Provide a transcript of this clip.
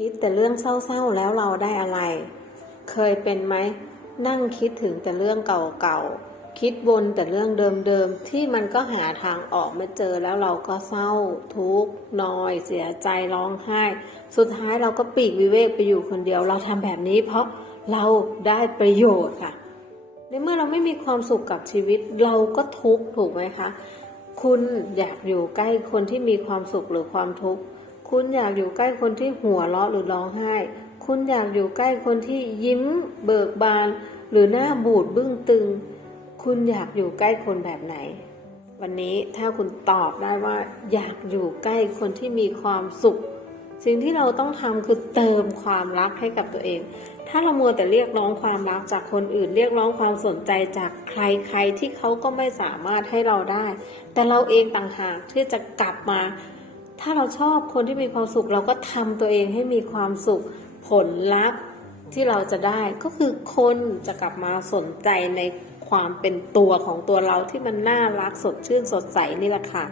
คิดแต่เรื่องเศร้าๆแล้วเราได้อะไร เคยเป็นไหมนั่งคิดถึงแต่เรื่องเก่าๆ คิดวนแต่เรื่องเดิมๆ ที่มันก็หาทางออกไม่เจอแล้วเราก็เศร้า ทุกข์นอย เสียใจร้องไห้ สุดท้ายเราก็ปีกวิเวกไปอยู่คนเดียว เราทำแบบนี้เพราะเราได้ประโยชน์ค่ะ ในเมื่อเราไม่มีความสุขกับชีวิตเราก็ทุกข์ถูกไหมคะ คุณอยากอยู่ใกล้คนที่มีความสุขหรือความทุกข์ คุณอยากอยู่ใกล้คนที่หัวเราะหรือร้องไห้ คุณอยากอยู่ใกล้คนที่ยิ้มเบิกบาน หรือหน้าบูดบึ้งตึง คุณอยากอยู่ใกล้คนแบบไหน วันนี้ถ้าคุณตอบได้ว่าอยากอยู่ใกล้คนที่มีความสุข สิ่งที่เราต้องทำคือเติมความรักให้กับตัวเอง ถ้าเรามัวแต่เรียกร้องความรักจากคนอื่น เรียกร้องความสนใจจากใครๆที่เขาก็ไม่สามารถให้เราได้ แต่เราเองต่างหากที่จะกลับมา ถ้าเราชอบคนที่มีความสุข เราก็ทำตัวเองให้มีความสุขผลลัพธ์ที่เราจะได้ก็คือคนจะกลับมาสนใจในความเป็นตัวของตัวเราที่มันน่ารักสดชื่นสดใสนี่แหละค่ะ